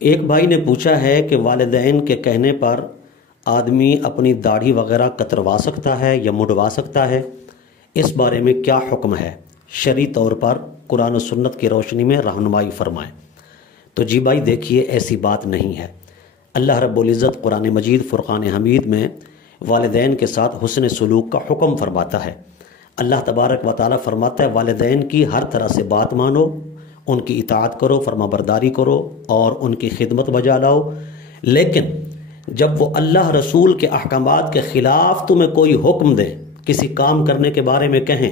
ایک بھائی نے پوچھا ہے کہ والدین کے کہنے پر آدمی اپنی داڑھی وغیرہ کتروا سکتا ہے یا مڈوا سکتا ہے، اس بارے میں کیا حکم ہے؟ شرعی طور پر قرآن و سنت کی روشنی میں رہنمائی فرمائیں۔ تو جی بھائی دیکھیے، ایسی بات نہیں ہے۔ اللہ رب العزت قرآن مجید فرقان حمید میں والدین کے ساتھ حسن سلوک کا حکم فرماتا ہے۔ اللہ تبارک و تعالیٰ فرماتا ہے والدین کی ہر طرح سے بات مانو، ان کی اطاعت کرو، فرما برداری کرو اور ان کی خدمت بجا لاؤ، لیکن جب وہ اللہ رسول کے احکامات کے خلاف تمہیں کوئی حکم دے، کسی کام کرنے کے بارے میں کہیں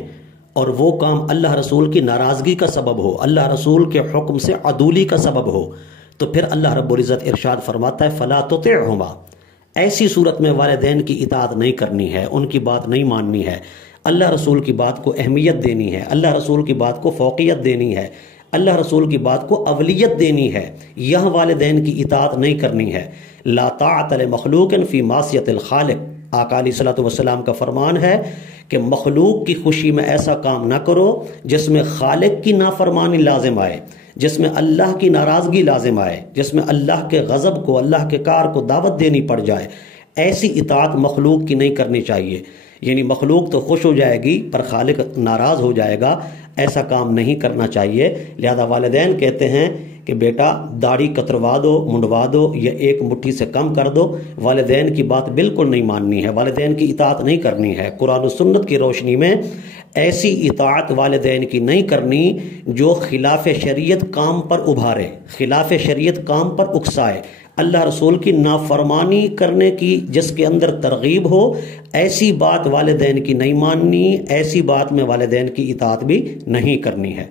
اور وہ کام اللہ رسول کی ناراضگی کا سبب ہو، اللہ رسول کے حکم سے عدولی کا سبب ہو، تو پھر اللہ رب العزت ارشاد فرماتا ہے فَلَا تُطِعْهُمَا۔ ایسی صورت میں والدین کی اطاعت نہیں کرنی ہے، ان کی بات نہیں ماننی ہے، اللہ رسول کی بات کو اہمیت دینی ہے، اللہ رسول کی بات کو فوقیت دینی ہے، اللہ رسول کی بات کو اولیت دینی ہے، یہاں والدین کی اطاعت نہیں کرنی ہے۔ لا طاعت لمخلوق فی معصیت الخالق، آقا علیہ الصلوۃ والسلام کا فرمان ہے کہ مخلوق کی خوشی میں ایسا کام نہ کرو جس میں خالق کی نافرمانی لازم آئے، جس میں اللہ کی ناراضگی لازم آئے، جس میں اللہ کے غضب کو، اللہ کے کار کو دعوت دینی پڑ جائے۔ ایسی اطاعت مخلوق کی نہیں کرنی چاہیے، یعنی مخلوق تو خوش ہو جائے گی پر خالق ناراض ہو جائے گا، ایسا کام نہیں کرنا چاہیے۔ لہذا والدین کہتے ہیں کہ بیٹا داڑھی کتروا دو، منڈوا دو یا ایک مٹھی سے کم کر دو، والدین کی بات بالکل نہیں ماننی ہے، والدین کی اطاعت نہیں کرنی ہے۔ قرآن و سنت کی روشنی میں ایسی اطاعت والدین کی نہیں کرنی جو خلاف شریعت کام پر ابھارے، خلاف شریعت کام پر اکسائے، اللہ رسول کی نافرمانی کرنے کی جس کے اندر ترغیب ہو، ایسی بات والدین کی نہیں ماننی، ایسی بات میں والدین کی اطاعت بھی نہیں کرنی ہے۔